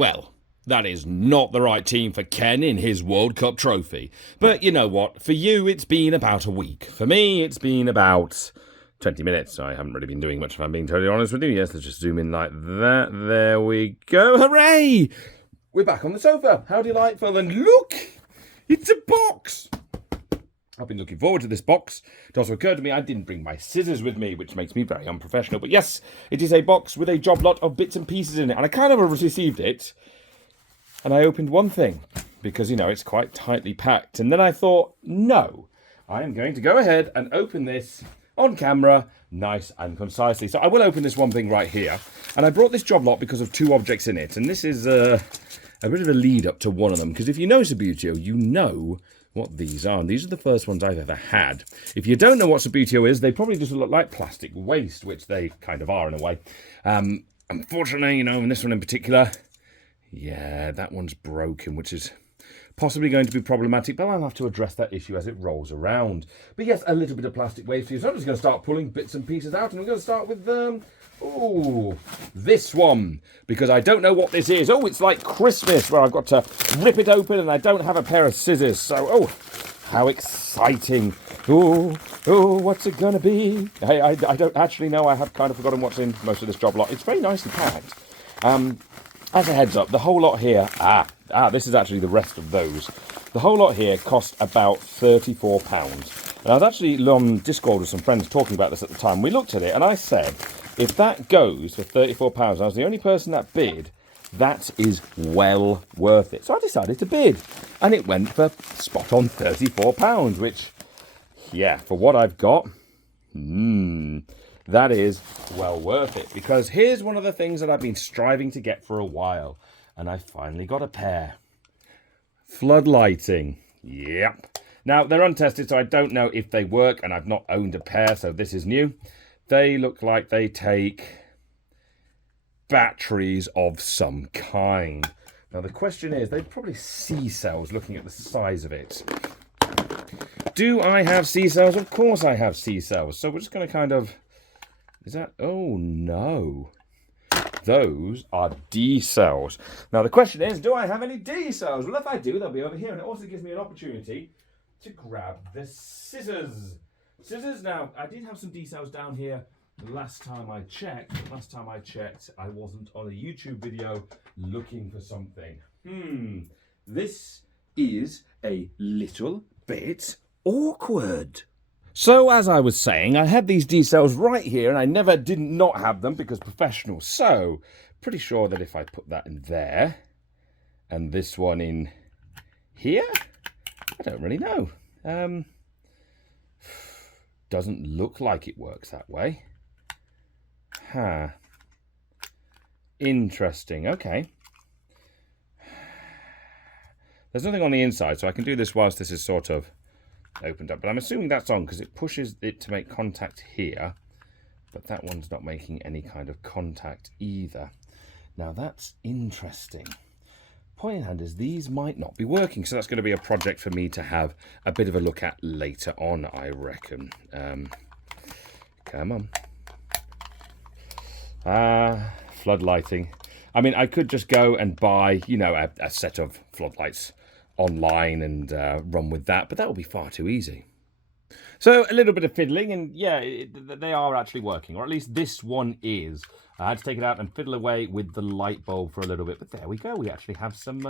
Well, that is not the right team for Ken in his World Cup trophy. But you know what? For you, it's been about a week. For me, it's been about 20 minutes. I haven't really been doing much, if I'm being totally honest with you. Yes, let's just zoom in like that. There we go. Hooray! We're back on the sofa. How delightful. And look! It's a box! I've been looking forward to this box. It also occurred to me I didn't bring my scissors with me, which makes me very unprofessional. But yes, it is a box with a job lot of bits and pieces in it. And I kind of received it. And I opened one thing because, you know, it's quite tightly packed. And then I thought, no, I am going to go ahead and open this on camera, nice and concisely. So I will open this one thing right here. And I brought this job lot because of two objects in it. And this is a bit of a lead up to one of them. Because if you know Subbuteo, you know what these are. And these are the first ones I've ever had. If you don't know what Subbuteo is, they probably just look like plastic waste, which they kind of are in a way. Unfortunately, you know, in this one in particular, yeah, that one's broken, which is possibly going to be problematic, but I'll have to address that issue as it rolls around. But yes, a little bit of plastic waste here. So I'm just going to start pulling bits and pieces out, and we're going to start with, this one, because I don't know what this is. Oh, it's like Christmas, where I've got to rip it open, and I don't have a pair of scissors. So, oh, how exciting. Oh, what's it going to be? I don't actually know. I have kind of forgotten what's in most of this job lot. It's very nicely packed. As a heads up, the whole lot here, this is actually the rest of those. The whole lot here cost about £34. And I was actually on Discord with some friends talking about this at the time. We looked at it and I said, if that goes for £34, I was the only person that bid, that is well worth it. So I decided to bid. And it went for spot on £34, which, yeah, for what I've got, that is well worth it, because here's one of the things that I've been striving to get for a while, and I finally got a pair. Floodlighting. Yep. Now, they're untested, so I don't know if they work, and I've not owned a pair, so this is new. They look like they take batteries of some kind. Now, the question is, they're probably C cells, looking at the size of it. Do I have C cells? Of course I have C cells, so we're just going to kind of... Is that... Oh, no. Those are D cells. Now, the question is, do I have any D cells? Well, if I do, they'll be over here. And it also gives me an opportunity to grab the scissors. Scissors. Now, I did have some D cells down here last time I checked. Last time I checked, I wasn't on a YouTube video looking for something. This is a little bit awkward. So, as I was saying, I had these D cells right here, and I didn't not have them because professional. So, pretty sure that if I put that in there, and this one in here, I don't really know. Doesn't look like it works that way. Interesting, okay. There's nothing on the inside, so I can do this whilst this is sort of opened up, but I'm assuming that's on because it pushes it to make contact here, but that one's not making any kind of contact either. Now that's interesting. Point in hand is these might not be working, so that's going to be a project for me to have a bit of a look at later on, I reckon. Come on. Floodlighting. I mean, I could just go and buy, you know, a set of floodlights online and run with that, but that would be far too easy. So a little bit of fiddling, and yeah, they are actually working, or at least this one is. I had to take it out and fiddle away with the light bulb for a little bit, but there we go. We actually have some.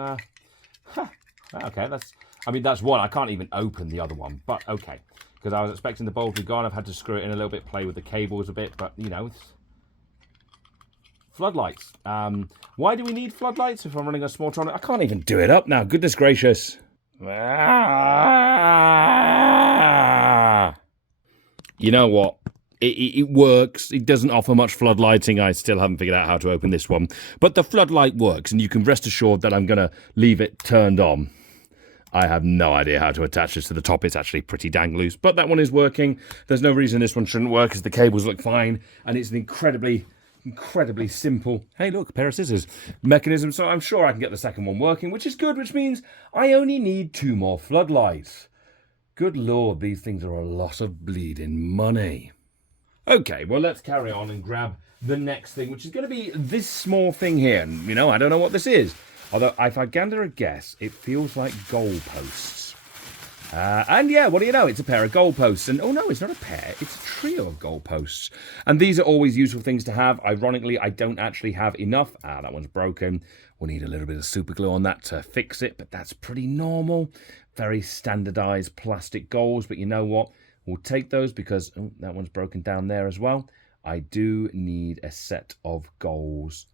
Okay, that's one. I can't even open the other one, but okay, because I was expecting the bulb to be gone. I've had to screw it in a little bit, play with the cables a bit, but you know, it's floodlights. Why do we need floodlights if I'm running a small Tron? I can't even do it up now. Goodness gracious. You know what? It works. It doesn't offer much floodlighting. I still haven't figured out how to open this one. But the floodlight works, and you can rest assured that I'm going to leave it turned on. I have no idea how to attach this to the top. It's actually pretty dang loose. But that one is working. There's no reason this one shouldn't work, as the cables look fine. And it's an incredibly simple, hey look, a pair of scissors mechanism. So I'm sure I can get the second one working, which is good, which means I only need 2 more floodlights. Good Lord, these things are a lot of bleeding money. Okay, well, let's carry on and grab the next thing, which is going to be this small thing here. And, you know, I don't know what this is. Although, if I gander a guess, it feels like goalposts. And yeah, what do you know? It's a pair of goalposts. And oh no, it's not a pair. It's a trio of goalposts. And these are always useful things to have. Ironically, I don't actually have enough. That one's broken. We'll need a little bit of super glue on that to fix it. But that's pretty normal. Very standardized plastic goals. But you know what? We'll take those because that one's broken down there as well. I do need a set of goals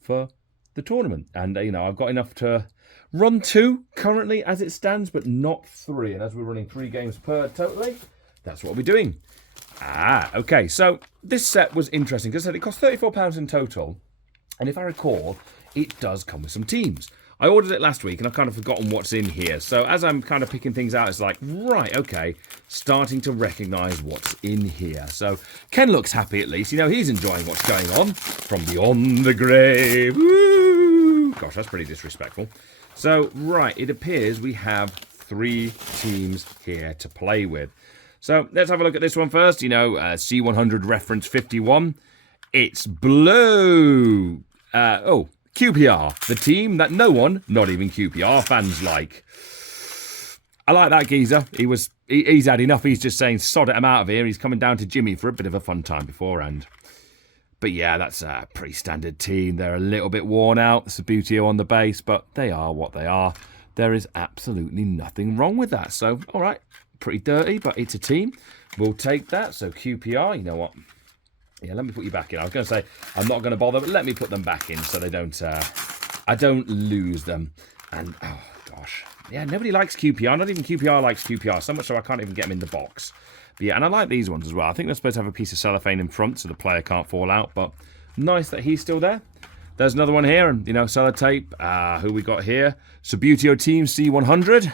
for the tournament. And, you know, I've got enough to run 2 currently as it stands, but not 3. And as we're running 3 games per totally, that's what we're doing. Okay. So this set was interesting. Because I said it cost £34 in total. And if I recall, it does come with some teams. I ordered it last week and I've kind of forgotten what's in here. So as I'm kind of picking things out, it's like, right, okay, starting to recognise what's in here. So Ken looks happy at least. You know, he's enjoying what's going on from beyond the grave. Woo! Gosh, that's pretty disrespectful. So, right, it appears we have 3 teams here to play with. So let's have a look at this one first. You know, C100 reference 51. It's blue. QPR, the team that no one, not even QPR fans, like. I like that geezer. He's had enough. He's just saying, sod it, I'm out of here. He's coming down to Jimmy for a bit of a fun time beforehand. But yeah, that's a pretty standard team. They're a little bit worn out. Subbuteo on the base, but they are what they are. There is absolutely nothing wrong with that. So, all right, pretty dirty, but it's a team. We'll take that. So QPR, you know what? Yeah, let me put you back in. I was going to say I'm not going to bother, but let me put them back in so they don't. I don't lose them. And oh gosh, yeah, nobody likes QPR. Not even QPR likes QPR. So much so I can't even get them in the box. But yeah, and I like these ones as well. I think they're supposed to have a piece of cellophane in front so the player can't fall out. But nice that he's still there. There's another one here, and you know, sellotape. Who we got here? Subbuteo team C100.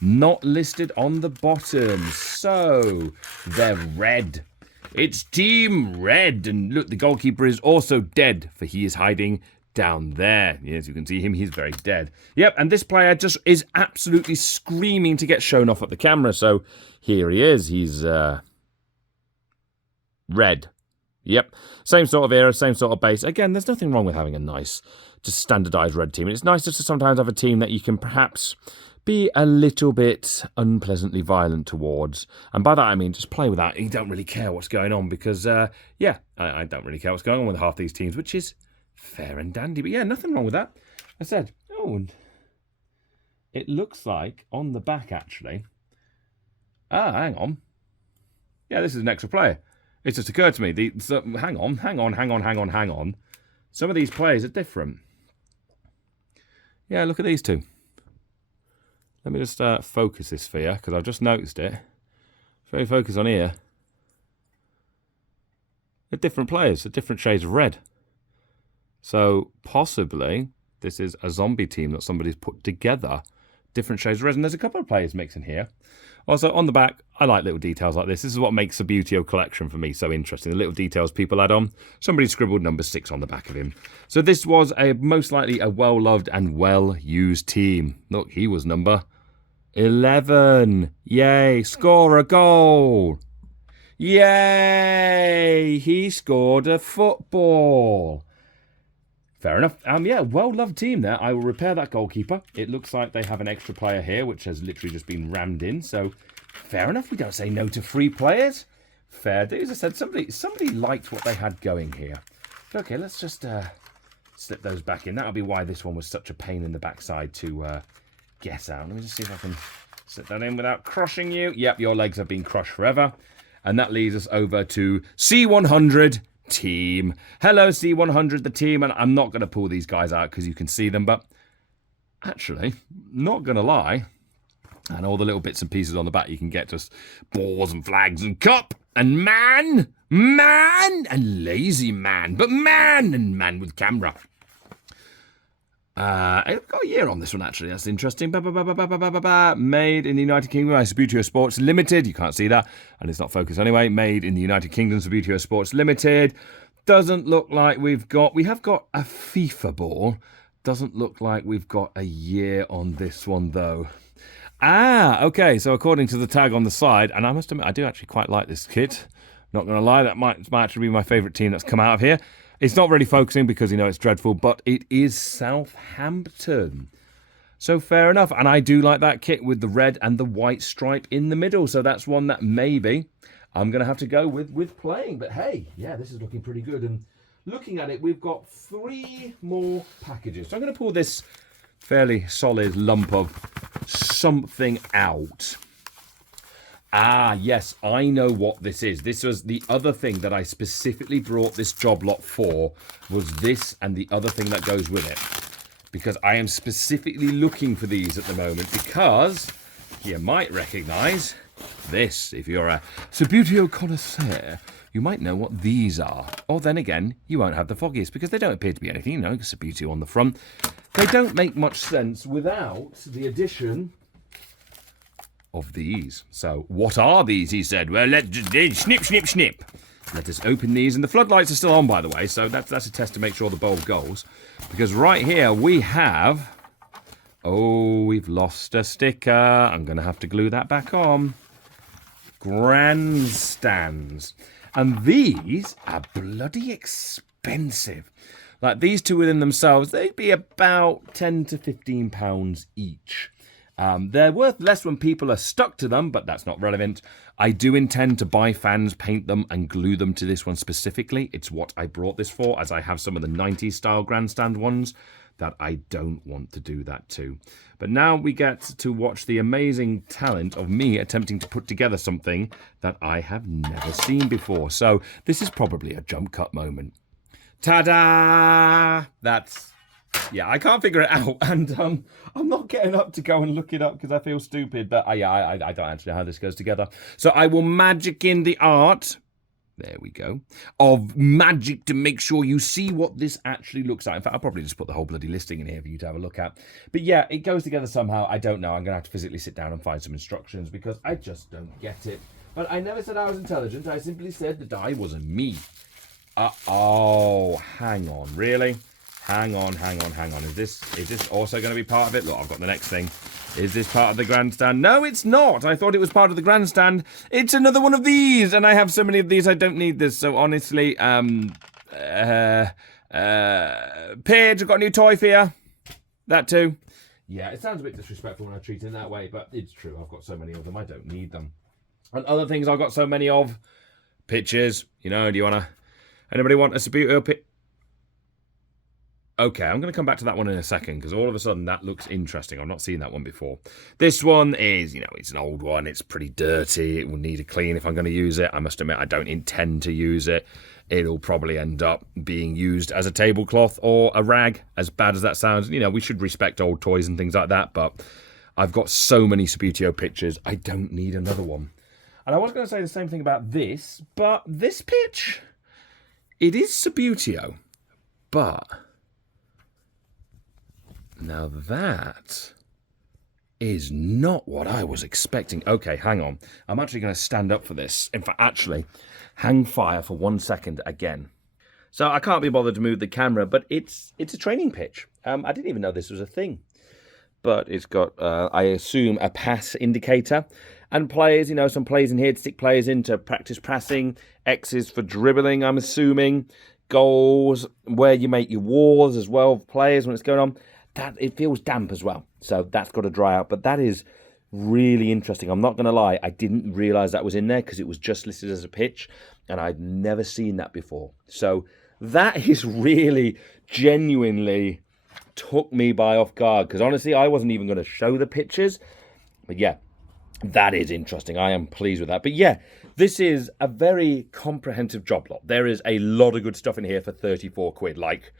Not listed on the bottom. So they're red. It's Team Red. And look, the goalkeeper is also dead, for he is hiding down there. As you can see him, he's very dead. Yep, and this player just is absolutely screaming to get shown off at the camera. So here he is. He's red. Yep, same sort of era, same sort of base. Again, there's nothing wrong with having a nice, just standardised red team. And it's nice just to sometimes have a team that you can perhaps be a little bit unpleasantly violent towards. And by that I mean just play with that. You don't really care what's going on because, yeah, I don't really care what's going on with half these teams, which is fair and dandy. But yeah, nothing wrong with that. I said, oh, and it looks like on the back actually. Hang on. Yeah, this is an extra player. It just occurred to me. Hang on. Some of these players are different. Yeah, look at these two. Let me just focus this for you, because I've just noticed it. Very focus on here. They're different players, they're different shades of red. So possibly this is a zombie team that somebody's put together. Different shades of red, and there's a couple of players mixing here. Also, on the back, I like little details like this. This is what makes the Subbuteo collection for me so interesting. The little details people add on. Somebody scribbled number 6 on the back of him. So this was most likely a well-loved and well-used team. Look, he was number 11. Yay, score a goal. Yay, he scored a football. Fair enough. Yeah, well-loved team there. I will repair that goalkeeper. It looks like they have an extra player here, which has literally just been rammed in. So, fair enough. We don't say no to free players. Fair dues. I said somebody liked what they had going here. Okay, let's just slip those back in. That'll be why this one was such a pain in the backside to get out. Let me just see if I can slip that in without crushing you. Yep, your legs have been crushed forever. And that leads us over to C100 team. Hello, C100, the team. And I'm not going to pull these guys out because you can see them. But actually, not going to lie, and all the little bits and pieces on the back you can get, just balls and flags and cup and man and lazy man. But man and man with camera. I've got a year on this one, actually. That's interesting. Made in the United Kingdom by Subbuteo Sports Limited. You can't see that, and it's not focused anyway. Made in the United Kingdom, Subbuteo Sports Limited. Doesn't look like we have got a FIFA ball. Doesn't look like we've got a year on this one, though. Okay. So according to the tag on the side, and I must admit, I do actually quite like this kit. Not going to lie, that might actually be my favourite team that's come out of here. It's not really focusing because, you know, it's dreadful, but it is Southampton. So fair enough. And I do like that kit with the red and the white stripe in the middle. So that's one that maybe I'm going to have to go with playing. But hey, yeah, this is looking pretty good. And looking at it, we've got 3 more packages. So I'm going to pull this fairly solid lump of something out. Ah, yes, I know what this is. This was the other thing that I specifically brought this job lot for, was this and the other thing that goes with it. Because I am specifically looking for these at the moment, because you might recognise this. If you're a Subbuteo connoisseur, you might know what these are. Or then again, you won't have the foggiest, because they don't appear to be anything, you know, Subbuteo on the front. They don't make much sense without the addition of these. So, what are these, he said? Well, let's just snip, snip, snip. Let us open these. And the floodlights are still on, by the way, so that's a test to make sure the bulb goes. Because right here we have... Oh, we've lost a sticker. I'm going to have to glue that back on. Grandstands. And these are bloody expensive. Like, these two within themselves, they'd be about £10 to £15 each. They're worth less when people are stuck to them, but that's not relevant. I do intend to buy fans, paint them, and glue them to this one specifically. It's what I brought this for, as I have some of the 90s style grandstand ones that I don't want to do that to. But now we get to watch the amazing talent of me attempting to put together something that I have never seen before. So this is probably a jump cut moment. Ta-da! That's... Yeah, I can't figure it out, and I'm not getting up to go and look it up because I feel stupid, but I don't actually know how this goes together. So I will magic in the art, there we go, of magic to make sure you see what this actually looks like. In fact, I'll probably just put the whole bloody listing in here for you to have a look at. But yeah, it goes together somehow. I don't know. I'm going to have to physically sit down and find some instructions because I just don't get it. But I never said I was intelligent. I simply said that I wasn't me. Oh, hang on. Really? Hang on. Is this also going to be part of it? Look, I've got the next thing. Is this part of the grandstand? No, it's not. I thought it was part of the grandstand. It's another one of these, and I have so many of these I don't need this. So honestly, Paige, I've got a new toy for you. That too. Yeah, it sounds a bit disrespectful when I treat it in that way, but it's true. I've got so many of them, I don't need them. And other things I've got so many of. Pictures, you know, do you want to... Anybody want a Subbuteo pic? Okay, I'm going to come back to that one in a second because all of a sudden that looks interesting. I've not seen that one before. This one is, you know, it's an old one. It's pretty dirty. It will need a clean if I'm going to use it. I must admit, I don't intend to use it. It'll probably end up being used as a tablecloth or a rag, as bad as that sounds. You know, we should respect old toys and things like that, but I've got so many Subbuteo pictures, I don't need another one. And I was going to say the same thing about this, but this pitch, it is Subbuteo, but... Now that is not what I was expecting. Okay, hang on. I'm actually going to stand up for this. In fact, actually, hang fire for 1 second again. So I can't be bothered to move the camera, but it's a training pitch. I didn't even know this was a thing. But it's got, I assume, a pass indicator. And players, you know, some players in here to stick players in to practice passing. X's for dribbling, I'm assuming. Goals, where you make your walls as well, players when it's going on. That it feels damp as well, so that's got to dry out. But that is really interesting. I'm not going to lie, I didn't realise that was in there because it was just listed as a pitch, and I'd never seen that before. So that is really genuinely took me by off guard because honestly, I wasn't even going to show the pictures. But yeah, that is interesting. I am pleased with that. But yeah, this is a very comprehensive job lot. There is a lot of good stuff in here for 34 quid. Like,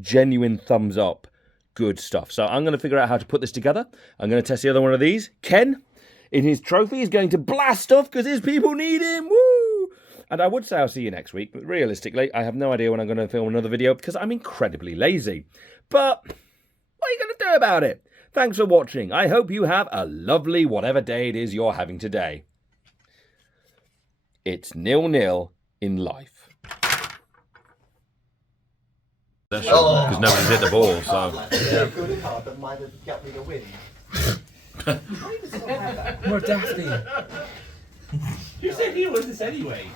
genuine thumbs up. Good stuff. So I'm going to figure out how to put this together. I'm going to test the other one of these. Ken, in his trophy, is going to blast off because his people need him. Woo! And I would say I'll see you next week, but realistically, I have no idea when I'm going to film another video because I'm incredibly lazy. But what are you going to do about it? Thanks for watching. I hope you have a lovely whatever day it is you're having today. It's 0-0 in life. Because nobody's hit the ball, so... Good card, but might have got me the win. More dafty. You said he was this anyway.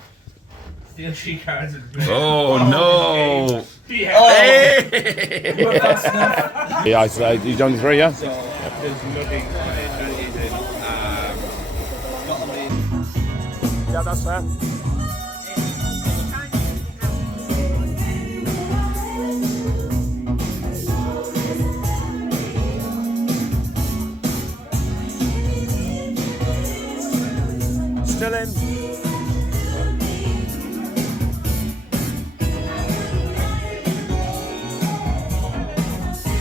Steel sheet cards and red. Oh no! Yeah. Hey! Yeah, I say you done 3, yeah? So there's nothing on it that isn't Yeah, that's fair. Still in.